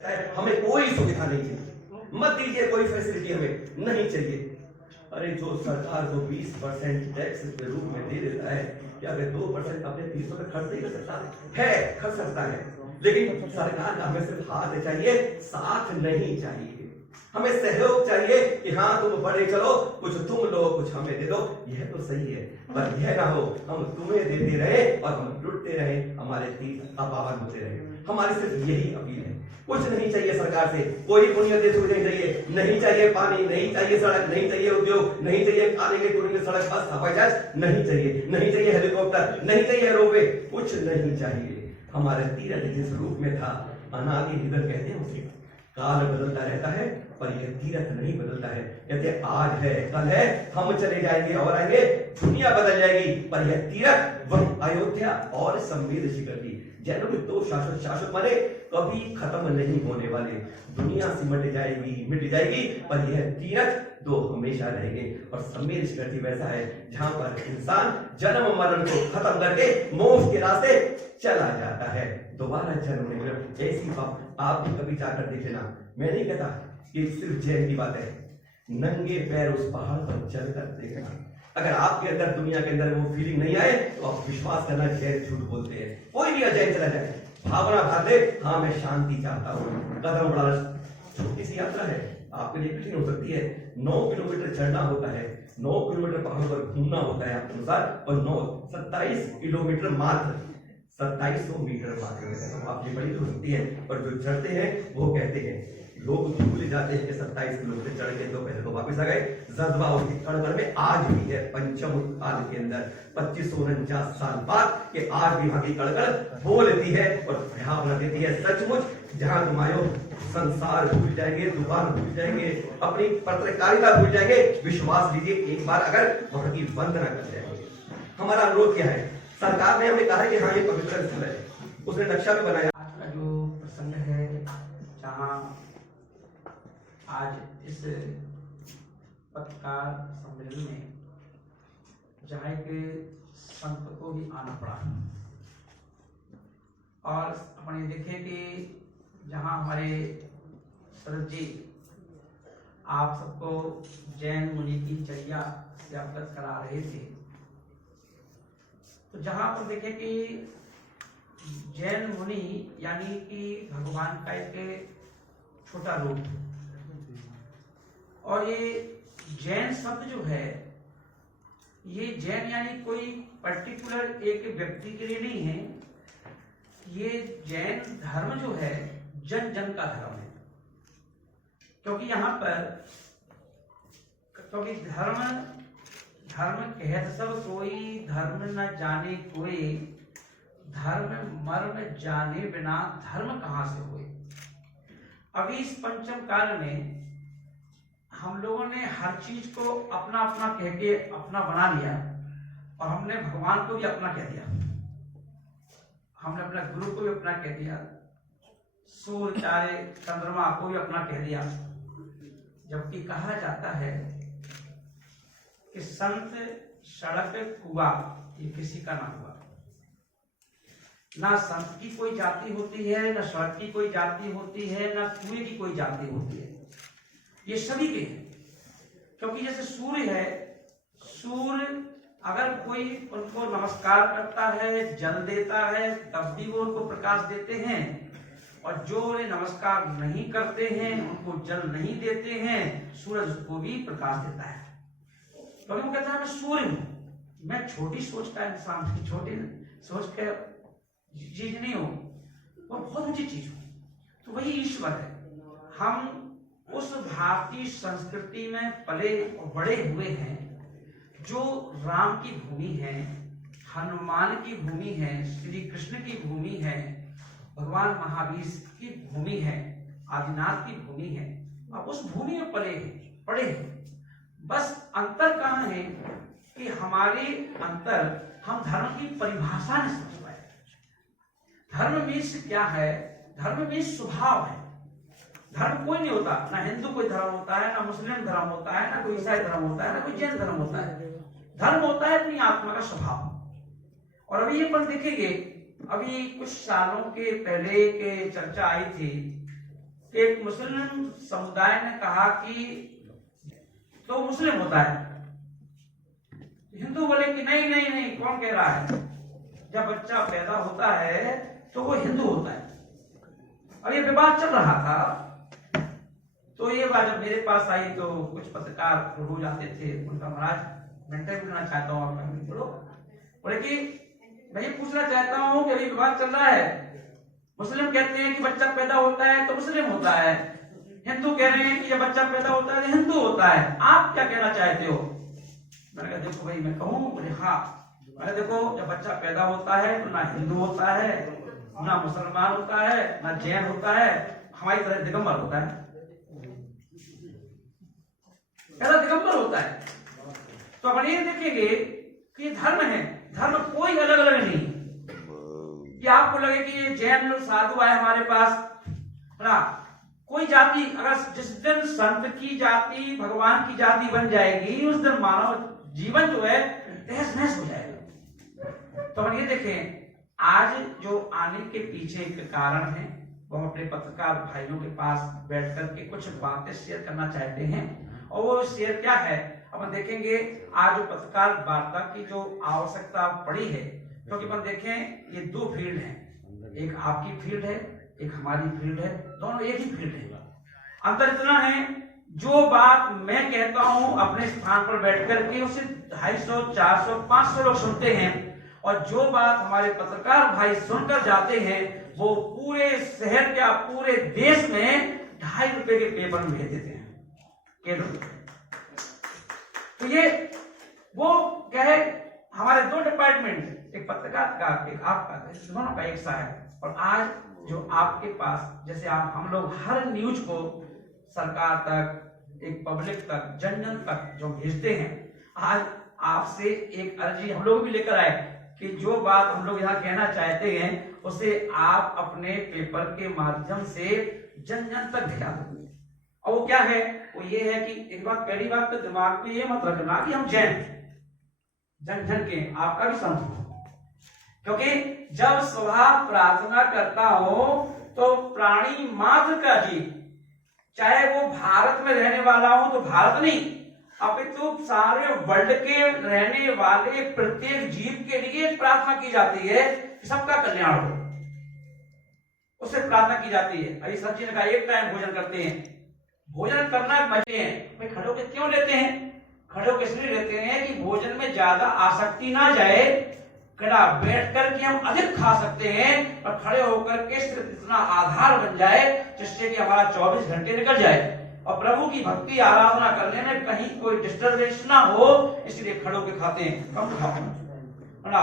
हमें कोई सुविधा नहीं चाहिए, मत दीजिए कोई फैसिलिटी हमें नहीं चाहिए। अरे जो सरकार को 20% टैक्स के रूप में दे देता है, क्या वे 2% अपने फीसों पर खर्च नहीं कर सकता है? खर्च सकता है, लेकिन सरकार का हमें सिर्फ हाथ चाहिए, साथ नहीं चाहिए। हमें सहयोग चाहिए कि हाँ तुम बड़े चलो, कुछ तुम लो कुछ हमें दे दो, यह तो सही है, पर यह ना हो हम तुम्हें देते रहे और हम लुटते रहे, हमारे तीर्थ अपावन होते रहे। हमारी सिर्फ यही अपील है। कुछ नहीं चाहिए सरकार से, कोई बुनियादी सुविधाएं चाहिए नहीं, चाहिए पानी नहीं, चाहिए सड़क नहीं, चाहिए उद्योग नहीं, चाहिए खाने के टूरिंग सड़क बस हवाई जहाज नहीं चाहिए, नहीं चाहिए हेलीकॉप्टर नहीं, चाहिए रोपवे, कुछ नहीं चाहिए। हमारे तीरथ जिस रूप में था, अनादि निधन कहते हैं उसे। काल बदलता रहता है पर यह तीरथ नहीं बदलता है। कहते आज है कल है, हम चले जाएंगे और आएंगे, दुनिया बदल जाएगी, पर यह तीरथ वह अयोध्या और संवेद शिखर की जैनों के दो शासक माने कभी खत्म नहीं होने वाले। दुनिया सिमट जाएगी मिट जाएगी, पर यह तीरथ दो हमेशा रहेंगे। और संवेद शिखर वैसा है जहां पर इंसान जन्म मरण को खत्म करके मोक्ष के रास्ते चला जाता है, दोबारा जन्म नहीं मिलता। ऐसी बात आप भी कभी जाकर देख लेना। मैं नहीं कहता कि सिर्फ जैन की बात है, नंगे पैर उस पहाड़ पर चलकर देखना। अगर आपके अंदर दुनिया के अंदर वो फीलिंग नहीं आए तो आप विश्वास करना जैन झूठ बोलते हैं। कोई भी अजैन चला जाए, भावना भाग दे हाँ मैं शांति चाहता हूँ, कदम बढ़ाना। छोटी सी यात्रा है, आपके लिए कठिन हो सकती है। 9 किलोमीटर चढ़ना होता है, 9 किलोमीटर पहाड़ों पर घूमना होता है आपके अनुसार, और 27 किलोमीटर मात्र 2700 मीटर मात्र आपकी बड़ी तो होती है। और जो चढ़ते हैं वो कहते हैं, लोग भूल जाते हैं कि 27 किलोमीटर चढ़ के तो पहले तो वापस आ गए। जज्बा उसकी कड़कड़ में आज भी है, पंचम काल के अंदर 2549 साल बाद कि आज भी वहां की कड़कड़ बोलती है और भावना देती है। सचमुच जहां तुम आयो संसार भूल जाएंगे, दुकान भूल जाएंगे, अपनी पत्रकारिता भूल जाएंगे। विश्वास लीजिए एक बार अगर वहां की वंदना कर जाएंगे। हमारा अनुरोध क्या है, सरकार ने हमें कहा है कि हाँ ये पवित्र स्थल है, उसने नक्शा भी बनाया। आज का जो प्रसंग है, जहाँ आज इस पत्रकार सम्मेलन में जहाँ एक संत को भी आना पड़ा, और अपने देखे कि जहाँ हमारे शरद जी आप सबको जैन मुनि की चर्या से अवगत करा रहे थे, तो जहाँ पर देखे कि जैन मुनि यानी कि भगवान का एक छोटा रूप, और ये जैन शब्द जो है, ये जैन यानी कोई पर्टिकुलर एक व्यक्ति के लिए नहीं है। ये जैन धर्म जो है जन जन का धर्म है, क्योंकि यहाँ पर क्योंकि धर्म कहत सब कोई, धर्म न जाने कोई, धर्म मर्म जाने बिना धर्म कहाँ से हुए। अभी इस पंचम काल में हम लोगों ने हर चीज को अपना अपना कह के अपना बना लिया, और हमने भगवान को भी अपना कह दिया, हमने अपना गुरु को भी अपना कह दिया, सूर्य चारे चंद्रमा को भी अपना कह दिया। जबकि कहा जाता है कि संत सड़क कुआ, ये किसी का ना हुआ। ना संत की कोई जाति होती है, ना सड़क की कोई जाति होती है, ना कुएं की कोई जाति होती है, ये सभी के हैं। क्योंकि जैसे सूर्य है, सूर्य अगर कोई उनको नमस्कार करता है, जल देता है, तब भी वो उनको प्रकाश देते हैं, और जो उन्हें नमस्कार नहीं करते हैं, उनको जल नहीं देते हैं, सूरज को भी प्रकाश देता है। क्योंकि वो कहता है मैं सूर्य हूं, मैं छोटी सोच का इंसान, छोटी सोच का चीज नहीं हूं, वो बहुत ऊंची चीज हूं। तो वही ईश्वर है। हम उस भारतीय संस्कृति में पले और बड़े हुए हैं, जो राम की भूमि है, हनुमान की भूमि है, श्री कृष्ण की भूमि है, भगवान महावीर की भूमि है, आदिनाथ की भूमि है। अब उस भूमि में पड़े हैं। बस अंतर कहाँ है कि हमारे अंतर हम धर्म की परिभाषा नहीं समझ पाए। धर्म मीन्स क्या है? धर्म मीन्स स्वभाव है। धर्म कोई नहीं होता, ना हिंदू कोई धर्म होता है, ना मुस्लिम धर्म होता है, ना कोई ईसाई धर्म होता है, ना कोई जैन धर्म होता है। धर्म होता है अपनी आत्मा का स्वभाव। और अभी ये पर देखेंगे, अभी कुछ सालों के पहले के चर्चा आई थी कि एक मुस्लिम समुदाय ने कहा कि तो मुस्लिम होता है, हिंदू बोले कि नहीं नहीं नहीं, कौन कह रहा है, जब बच्चा पैदा होता है तो वो हिंदू होता है। अब ये विवाद चल रहा था, तो ये बात जब मेरे पास आई तो कुछ पत्रकार रोज आते थे, उनका महाराज मैं इंटरव्यू लेना चाहता हूँ आपका, बोले कि मैं पूछना चाहता हूँ कि अभी विवाद चल रहा है, मुस्लिम कहते हैं कि बच्चा पैदा होता है तो मुस्लिम होता है, हिंदू कह रहे हैं कि जब बच्चा पैदा होता है तो हिंदू होता है, आप क्या कहना चाहते हो? मैंने कहा देखो भाई मैं कहूँ, बोले हाँ। मैंने देखो जब बच्चा पैदा होता है तो ना हिंदू होता है, ना मुसलमान होता है, ना जैन होता है, हमारी तरह दिगंबर होता है, ऐसा दिगंबर होता है। तो अपन ये देखेंगे कि धर्म है, धर्म कोई अलग अलग नहीं कि आपको लगे कि ये जैन लोग साधु आए हमारे पास ना, कोई जाति अगर जिस दिन संत की जाति भगवान की जाति बन जाएगी उस दिन मानव जीवन जो है तहस नहस हो जाएगा। तो हम ये देखें आज जो आने के पीछे एक कारण है, वो हम अपने पत्रकार भाइयों के पास बैठ करके कुछ बातें शेयर करना चाहते हैं। और वो शेयर क्या है अपन देखेंगे। आज जो पत्रकार वार्ता की जो आवश्यकता पड़ी है, क्योंकि अपन देखें ये दो फील्ड हैं, एक आपकी फील्ड है, एक हमारी फील्ड है, दोनों एक ही फील्ड है। अंतर इतना है, जो बात मैं कहता हूं अपने स्थान पर बैठ करके उसे 250, 400, 500 लोग सुनते हैं, और जो बात हमारे पत्रकार भाई सुनकर जाते हैं वो पूरे शहर क्या पूरे देश में 2.5 रुपए के पेपर में भेज देते हैं। तो ये वो क्या है, हमारे दो डिपार्टमेंट, एक पत्रकार का एक आपका, दोनों का एक सा है। और आज जो आपके पास जैसे आप हम लोग हर न्यूज को सरकार तक, एक पब्लिक तक, जन जन तक जो भेजते हैं, आज आपसे एक अर्जी हम लोग भी लेकर आए कि जो बात हम लोग यहाँ कहना चाहते हैं उसे आप अपने पेपर के माध्यम से जन जन तक भेजा दो। और वो क्या है, वो ये है कि एक बात, पहली बात तो दिमाग में ये मत रखना कि हम जैन जन जन के आपका भी संत हो, क्योंकि जब सुबह प्रार्थना करता हो तो प्राणी मात्र का जीव, चाहे वो भारत में रहने वाला हो तो भारत नहीं, अपितु सारे वर्ल्ड के रहने वाले प्रत्येक जीव के लिए प्रार्थना की जाती है कि सबका कल्याण हो, उससे प्रार्थना की जाती है। अभी सच्ची ने कहा एक टाइम भोजन करते हैं, भोजन करना बचे हैं, भाई खड़े होकर क्यों लेते हैं? खड़े होकर इसलिए लेते हैं कि भोजन में ज्यादा आसक्ति ना जाए, खड़ा बैठ कर के हम अधिक खा सकते हैं, और खड़े होकर के सिर्फ इतना आधार बन जाए जिससे कि हमारा 24 घंटे निकल जाए, और प्रभु की भक्ति आराधना करने में कहीं कोई डिस्टर्बेंस ना हो, इसलिए खड़े होकर खाते हैं, कम खाओ है ना,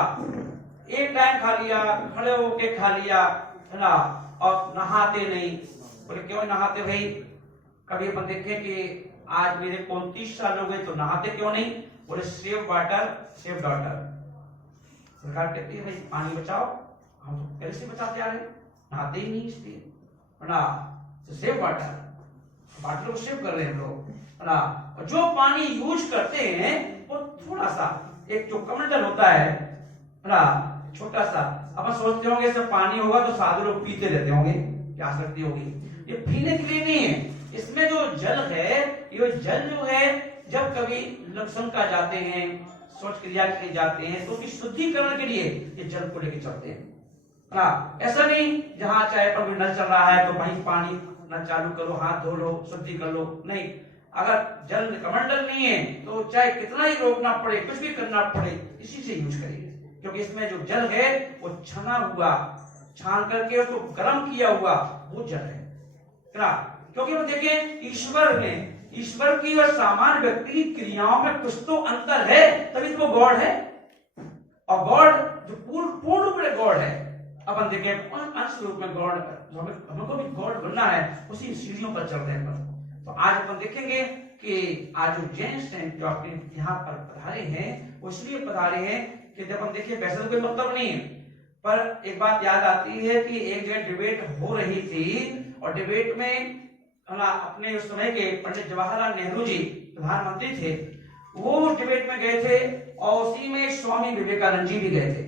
एक टाइम खा लिया, खड़े होकर खा लिया है ना, और नहाते नहीं। बोले क्यों नहाते भाई? कभी अपन देखें कि आज मेरे 29 साल हो गए तो नहाते क्यों नहीं? बोले सेव वाटर सेव डॉटर, सरकार कहती है भाई पानी बचाओ, हम तो पहले से बचाते आ रहे, नहाते ही नहीं इसलिए है ना, तो सेव वाटर वाटर को सेव कर रहे हैं हम लोग है ना। और जो पानी यूज करते हैं वो थोड़ा सा, एक जो कमंडल होता है ना, छोटा सा, अपन सोचते होंगे सब पानी होगा तो साधु लोग पीते रहते होंगे, क्या आसक्ति होगी? ये पीने के लिए नहीं है, इसमें जो जल है, ये जल जो है जब कभी शंका जाते हैं, सोच क्रिया के लिए जाते हैं, तो उसकी शुद्धिकरण के लिए ये जल को लेके चलते हैं ना। ऐसा नहीं जहां चाहे पर नल चल रहा है तो वहीं पानी नल चालू करो, हाथ धो लो, शुद्धि कर लो, नहीं। अगर जल कमंडल नहीं है तो चाहे कितना ही रोकना पड़े, कुछ भी करना पड़े, इसी से यूज करिए, क्योंकि इसमें जो जल है वो छना हुआ, छान करके उसको गर्म किया हुआ वो जल है ना। क्योंकि हम देखें ईश्वर में, ईश्वर की और सामान्य व्यक्ति की क्रियाओं में कुछ तो अंतर है, तभी तो वो गॉड है। और गॉड जो पूर्ण रूप में गॉड है, अपन देखें अंश रूप में गॉड, हमको भी गॉड बनना है, उसी सीढ़ियों पर चल रहे हैं। तो आज अपन देखेंगे कि आज जो जेंट्स हैं जो अपने यहाँ पर पधारे हैं, वो इसलिए पधारे हैं कि जब हम देखिए वैसे तो कोई मतलब नहीं है, पर एक बात याद आती है कि एक जगह डिबेट हो रही थी, और डिबेट में अपने उस समय के पंडित जवाहरलाल नेहरू जी प्रधानमंत्री थे, वो डिबेट में गए थे, और उसी में स्वामी विवेकानंद जी भी गए थे।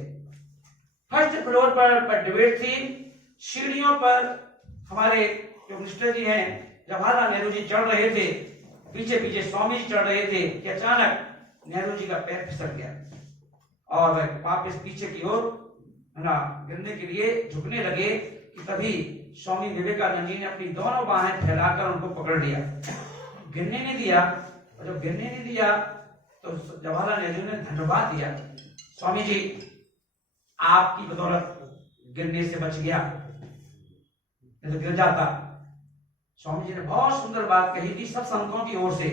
फर्स्ट फ्लोर पर डिबेट थी, सीढ़ियों पर हमारे जो मिनिस्टर जी हैं, जवाहरलाल नेहरू जी चढ़ रहे थे, पीछे पीछे स्वामी जी चढ़ रहे थे कि अचानक नेहरू जी का पैर फिसल गया और वह वापस पीछे की ओर ना गिरने के लिए झुकने लगे कि तभी स्वामी विवेकानंद जी ने अपनी दोनों बाहें फैलाकर उनको पकड़ लिया, गिरने नहीं दिया। और जब गिरने नहीं दिया तो जवाहरलाल नेहरू ने धन्यवाद दिया, स्वामी जी आपकी बदौलत गिरने से बच गया, नहीं तो गिर जाता। स्वामी जी ने बहुत सुंदर बात कही थी सब संतों की ओर से।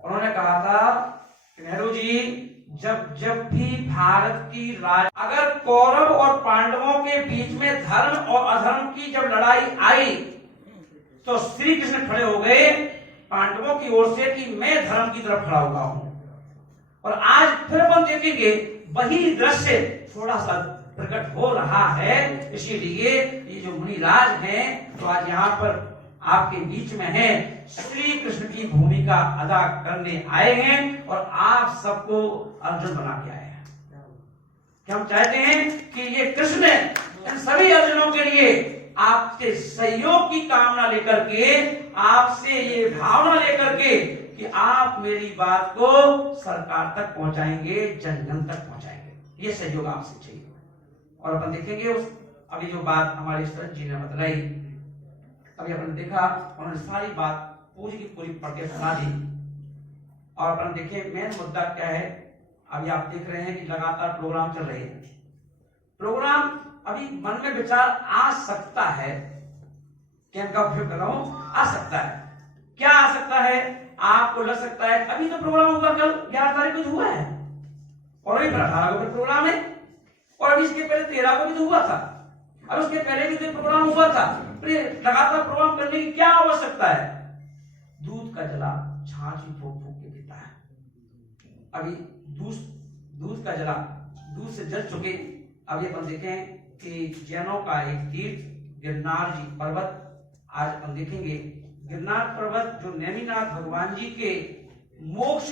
उन्होंने कहा था कि नेहरू जी जब जब भी भारत की अगर कौरव और पांडवों के बीच में धर्म और अधर्म की जब लड़ाई आई तो श्री कृष्ण खड़े हो गए पांडवों की ओर से कि मैं धर्म की तरफ खड़ा हुआ हूं। और आज फिर हम देखेंगे वही दृश्य थोड़ा सा प्रकट हो रहा है। इसीलिए ये जो मुनिराज हैं तो आज यहाँ पर आपके बीच में हैं, श्री कृष्ण की भूमिका अदा करने आए हैं और आप सबको अर्जुन बना के आए हैं। कि हम चाहते हैं कि ये कृष्ण इन सभी अर्जुनों के लिए आपसे सहयोग की कामना लेकर के, आपसे ये भावना लेकर के कि आप मेरी बात को सरकार तक पहुंचाएंगे, जन जन तक पहुंचाएंगे, ये सहयोग आपसे चाहिए। और अपन देखेंगे उस अभी जो बात हमारे सर जी ने बतलाई, अभी अपन देखा उन्होंने सारी बात पूरी की पूरी पढ़ के सुना दी। और अपन देखें मेन मुद्दा क्या है। अभी आप देख रहे हैं कि लगातार प्रोग्राम चल रहे हैं। प्रोग्राम अभी मन में विचार आ सकता है कि इनका उपयोग कर रहा हूं, आ सकता है। क्या आ सकता है? आपको लग सकता है अभी तो प्रोग्राम हुआ, कल 11 तारीख को हुआ है और अभी 18 को प्रोग्राम है और अभी इसके पहले 13 को भी तो हुआ था और उसके पहले भी तो प्रोग्राम हुआ था। लगातार प्रोग्राम करने की क्या आवश्यकता है? दूध का जला छाछ ही फूक फूक के पीता है। अभी दूध का जला दूध से जल चुके। अभी अपन देखें कि जैनों का एक तीर्थ गिरनार जी पर्वत, आज अपन देखेंगे गिरनार पर्वत जो नेमिनाथ भगवान जी के मोक्ष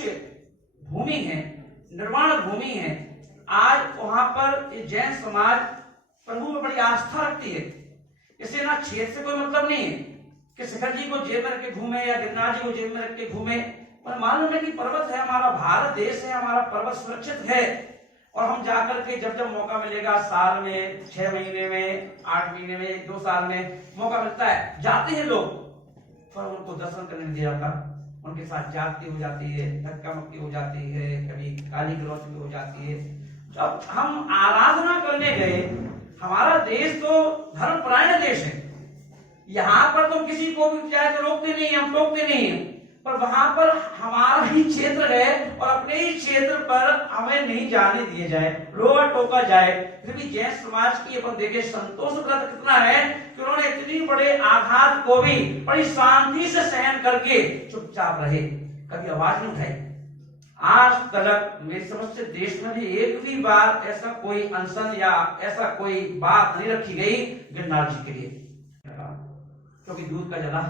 भूमि है, निर्वाण भूमि है। आज वहां पर जैन समाज प्रभु में बड़ी आस्था रखती है। इससे ना क्षेत्र से कोई मतलब नहीं है कि शिखर जी को जेब में रख के घूमे या गिरनार जी को जेब में रख के घूमे, पर मालूम है कि पर्वत है, हमारा भारत देश है, हमारा पर्वत सुरक्षित है। और हम जाकर के जब जब मौका मिलेगा, साल में 6 महीने में, 8 महीने में, 2 साल में मौका मिलता है, जाते हैं लोग, पर उनको दर्शन करने नहीं दिया जाता। उनके साथ जाति हो जाती है, धक्का मुक्की हो जाती है, कभी गाली गलौज भी हो जाती है। जब हम आराधना करने गए, हमारा देश तो धर्मपरायण देश है, यहाँ पर तुम किसी को भी चाहे तो रोकते नहीं, हम टोकते नहीं है, पर वहां पर हमारा ही क्षेत्र है और अपने ही क्षेत्र पर हमें नहीं जाने दिए जाए, रोका टोका जाए। फिर भी जैन समाज की अपन देखे संतोष व्रत कितना है कि उन्होंने इतनी बड़े आघात को भी बड़ी शांति से सहन करके चुपचाप रहे, कभी आवाज नहीं उठाई। आज तक मेरी समझ से देश में भी एक भी बार ऐसा कोई अनशन या ऐसा कोई बात नहीं रखी गई गिरनार जी के लिए, क्योंकि दूध का जला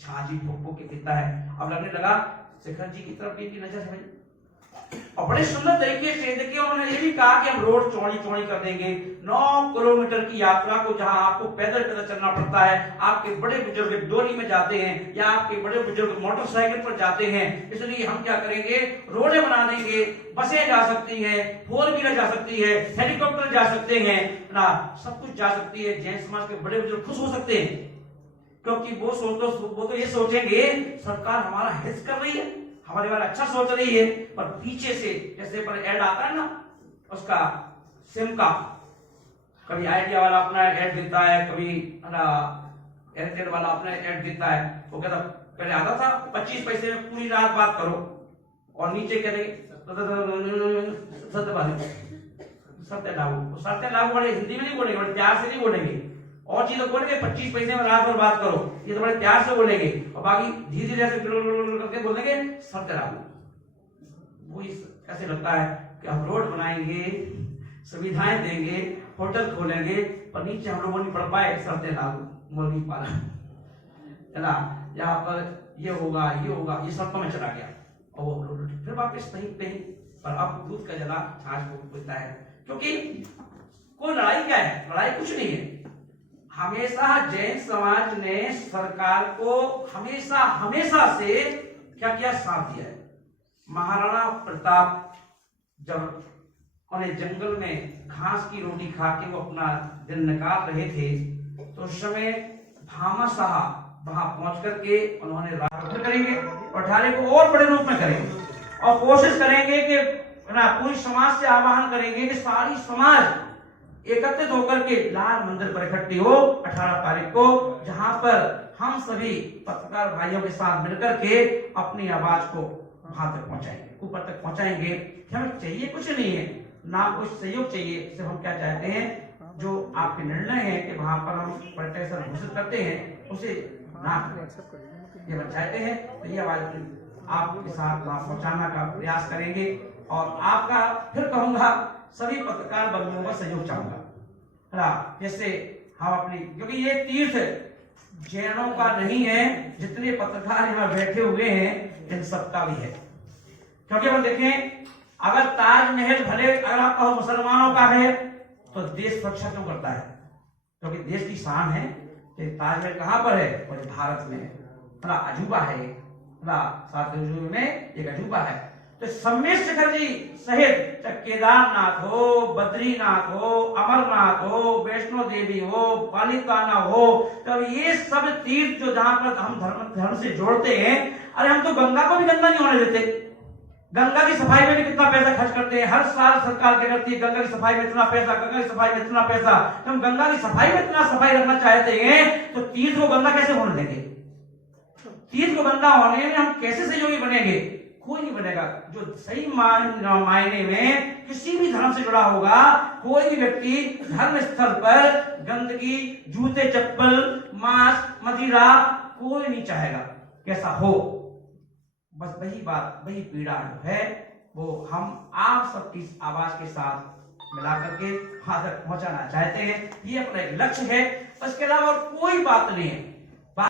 छाछ ही फूक फूक के पीता है। अब लगने लगा शिखर जी की तरफ भी इनकी नजर है और बड़े सुंदर तरीके से देखिए उन्होंने ये भी कहा कि हम रोड चौड़ी चौड़ी कर देंगे। 9 किलोमीटर की यात्रा को जहां आपको पैदल पैदल चलना पड़ता है, आपके बड़े बुजुर्ग डोली में जाते हैं या आपके बड़े बुजुर्ग मोटरसाइकिल पर जाते हैं, इसलिए हम क्या करेंगे, रोडें बना देंगे, बसें जा सकती हैं, 4 व्हीलर जा सकती है, हेलीकॉप्टर जा सकते हैं ना, सब कुछ जा सकती है। जैन समाज के बड़े बुजुर्ग खुश हो सकते हैं, क्योंकि वो तो ये सोचेंगे सरकार हमारा हित कर रही है, हमारे बारे अच्छा सोच रही है। पर पीछे से जैसे पर ऐड आता है ना उसका सिम का, कभी आइडिया वाला अपना ऐड देता है, कभी एयरटेल वाला अपना ऐड देता है। वो कहता पहले आता था 25 पैसे में पूरी रात बात करो और नीचे कह देंगे सत्य लागू बड़े हिंदी में नहीं बोलेंगे, बड़े प्यार से नहीं बोलेंगे और चीजों बोलेंगे 25 पैसे में रात भर बात करो, ये तो बड़े प्यार से बोलेंगे और बाकी धीरे धीरे ऐसे करके बोलेंगे सत्य लागू। वो ऐसे लगता है कि हम रोड बनाएंगे, सुविधाएं देंगे, होटल खोलेंगे, पर नीचे हम लोगों नहीं पढ़ पाए सत्य लागू मुर्गी पालन, है ना, यहाँ पर ये होगा ये सब में चला गया और वो फिर वापस नहीं। पर अब दूध का जला छाछ को पीता है, क्योंकि कोई लड़ाई क्या है, लड़ाई कुछ नहीं है। हमेशा जैन समाज ने सरकार को हमेशा हमेशा से क्या किया, साथ दिया है। महाराणा प्रताप जब उन्हें जंगल में घास की रोटी खा के वो अपना दिन निकाल रहे थे, तो उस समय भामा साहब वहां पहुंच करके उन्होंने राष्ट्र करेंगे और 18 को और बड़े रूप में करेंगे और कोशिश करेंगे कि ना पूरी समाज से आह्वान करेंगे कि सारी समाज एकत्रित होकर के लाल मंदिर पर इकट्ठी हो 18 तारीख को, जहां पर हम सभी पत्रकार भाइयों के साथ मिलकर के अपनी आवाज को वहां तक पहुंचाएंगे, ऊपर तक पहुंचाएंगे। हमें चाहिए कुछ नहीं है, ना कुछ सहयोग चाहिए, सिर्फ हम क्या चाहते हैं, जो आपके निर्णय है कि वहां पर हम पर्यटन घोषित करते हैं उसे ना करें, ये हम चाहते हैं। तो ये आवाज आपके साथ वहां पहुंचाने का प्रयास करेंगे और आपका फिर कहूंगा सभी पत्रकार बंधुओं का सहयोग चाहूंगा, जैसे हम अपनी, क्योंकि ये तीर्थ जैनों का नहीं है, जितने पत्रकार यहाँ बैठे हुए हैं इन सबका भी है। क्योंकि हम देखें, अगर ताजमहल भले अगर आप कहो मुसलमानों का है तो देश सुरक्षा क्यों करता है? क्योंकि देश की शान है कि ताजमहल कहां पर है, और भारत में है, बड़ा अजूबा है, बड़ा सात अजूबे में एक अजूबा है। तो सम्मेश शिखर जी सहित चाहे केदारनाथ हो, बद्रीनाथ हो, अमरनाथ हो, वैष्णो देवी हो, पालिताना हो, तो ये सब तीर्थ जो जहां पर हम धर्म से जोड़ते हैं, अरे हम तो गंगा को भी गंदा नहीं होने देते। गंगा की सफाई में भी कितना पैसा खर्च करते हैं, हर साल सरकार क्या करती है, गंगा की सफाई में इतना पैसा, गंगा की सफाई में इतना पैसा। तो हम गंगा की सफाई में इतना सफाई रखना चाहते हैं तो तीर्थ को गंदा कैसे होने देंगे? तीर्थ को गंदा होने में हम कैसे सहयोगी बनेंगे? कोई नहीं बनेगा। जो सही मायने में किसी भी धर्म से जुड़ा होगा, कोई भी व्यक्ति धर्म स्थल पर गंदगी, जूते चप्पल, मांस, मदिरा कोई नहीं चाहेगा कैसा हो। बस वही बात, वही पीड़ा जो है वो हम आप सबकी आवाज के साथ मिला करके वहां तक पहुंचाना चाहते हैं। ये अपना एक लक्ष्य है, इसके अलावा और कोई बात नहीं है।